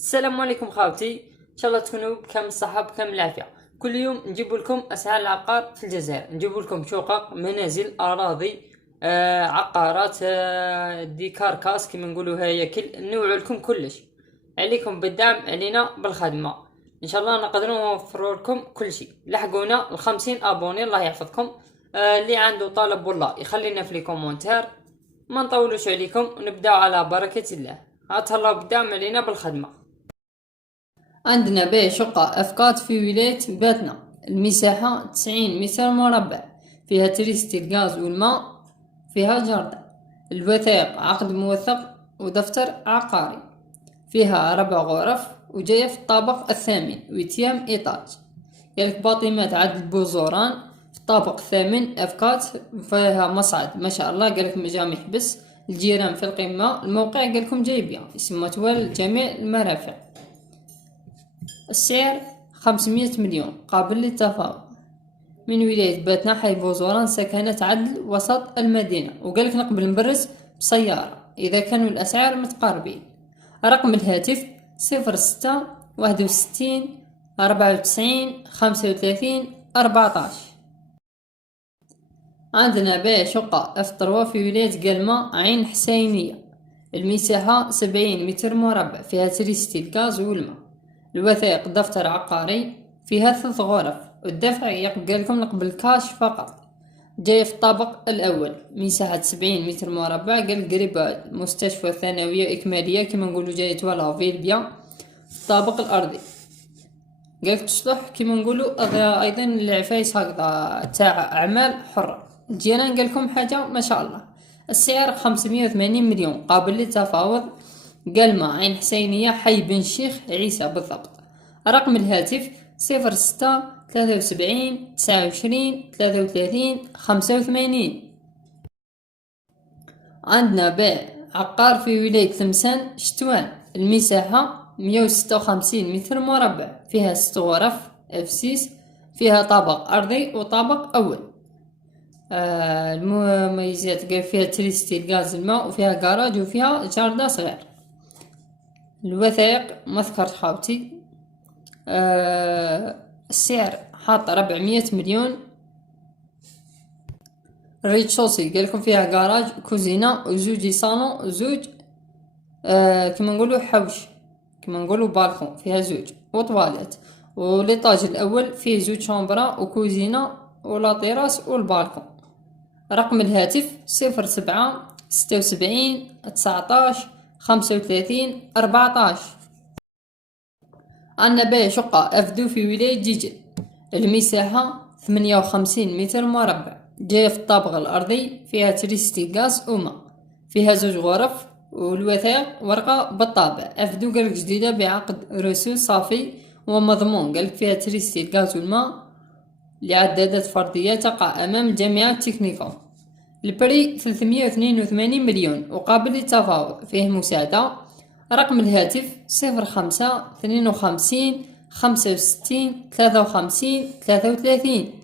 السلام عليكم خاوتي، ان شاء الله تكونوا بكامل الصحة بكامل العافية. كل يوم نجيب لكم اسعار العقار في الجزائر، نجيب لكم شقق، منازل، اراضي، عقارات، دي كاركاس كما نقولوا، هياكل، نوع لكم كلش. عليكم بالدعم، علينا بالخدمة. ان شاء الله نقدروا نوفروا لكم كل شيء. لحقونا ال50 ابوني، الله يحفظكم. اللي عنده طلب والله يخلينا في لي كومونتير. ما نطولوش عليكم ونبداو على بركة الله. الله بالدعم، علينا بالخدمة. عندنا بيع شقة أفقات في ولاية باتنا، المساحة 90 متر مربع، فيها تريستي الغاز والماء، فيها جردة، الوثائق عقد موثق ودفتر عقاري، فيها 4 غرف وجاية في الطابق الثامن ويتيام إيطاج. يالك باطمات عدد بوزوران في الطابق الثامن أفقات، فيها مصعد ما شاء الله، قالك مجامع حبس، الجيران في القمة، الموقع قالكم جايبيا اسم متوال جميع المرافق. السعر 500 مليون قابل للتفاوض. من ولاية باتنا، حي بوزوران، سكنة عدل وسط المدينة، وقالك نقبل نبرز بسيارة إذا كانوا الأسعار متقاربين. رقم الهاتف 06 61 94 35 14. عندنا بيع شقة F3 في ولاية قلمة عين حسينية، المساحة 70 متر مربع، فيها تريستي الغاز والماء، الوثائق دفتر عقاري، فيها 3 غرف، والدفع يقبلكم نقبل كاش فقط. جاي في الطابق الأول، مساحة 70 متر مربع، قال قريب مستشفى ثانوية إكمالية كما نقولوا، جاي تولا فيل بيان. في الطابق الأرضي قالك تصلح كما نقولوا أيضا العفايس هكذا تاع أعمال حرة. الجيران قالكم حاجة ما شاء الله. السعر 580 مليون قابل للتفاوض. قلمة عين حسينية، حي بن الشيخ عيسى بالضبط. رقم الهاتف 06 73 29 33 85. عندنا بيع عقار في ولاية تلمسان شتوان، المساحة 156 متر مربع، فيها 6 غرف F6، فيها طابق أرضي وطابق أول. المميزات قال فيها تريستي الغاز الماء، وفيها جراج، وفيها جردة صغير. الوثائق ما ذكرت خاوتي. السعر حاط 400 مليون. الريتشوسي قالكم فيها جراج كوزينة وزوج صالون وزوج كما نقولوا حوش، كما نقولوا بالكون، فيها زوج وطواليت. وليطاج الأول فيه زوج شامبرا وكوزينة ولاطيراس والبالكون. رقم الهاتف 07 76 19 35 14. عندنا بيع شقة أفدو في ولاية جيجل، المساحة 58 متر مربع، جاية في الطابق الأرضي، فيها تريستي غاز وماء، فيها 2 غرف، والوثائق ورقة بالطابع. أفدو قالك جديدة بعقد رسوم صافي ومضمون، قالك فيها تريستي الغاز والماء لعدادات فردية، تقع أمام الجامعة التكنيكوم. البري 382 مليون وقابل للتفاوض، فيه مساعدة. رقم الهاتف 05 52 65 53 33.